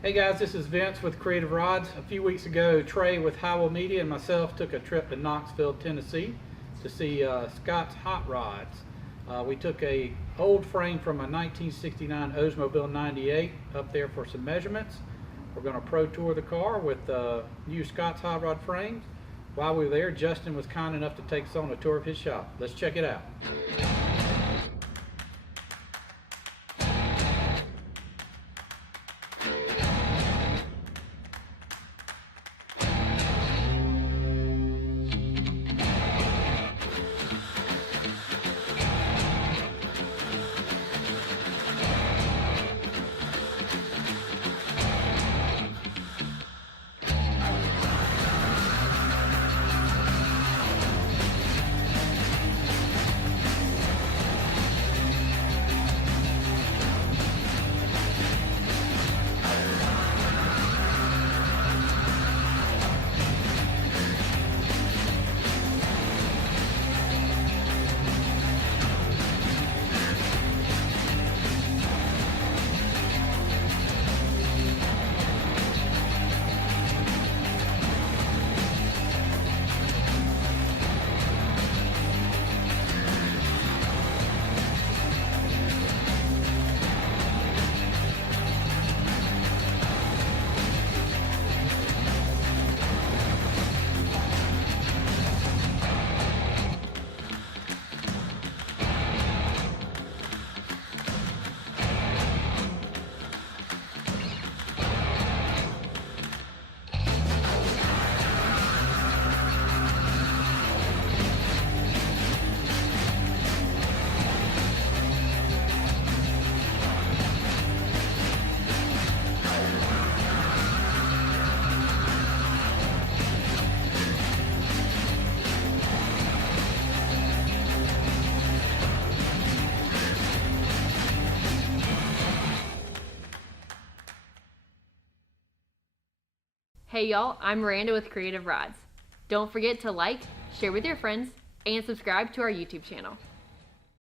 Hey guys, this is Vince with Creative Rods. A few weeks ago, Trey with Highwell Media and myself took a trip to Knoxville, Tennessee to see Scott's Hot Rods. We took a old frame from a 1969 Oldsmobile 98 up there for some measurements. We're going to pro tour the car with new Scott's Hot Rod frames. While we were there, Justin was kind enough to take us on a tour of his shop. Let's check it out. Hey y'all, I'm Miranda with Creative Rods. Don't forget to like, share with your friends, and subscribe to our YouTube channel.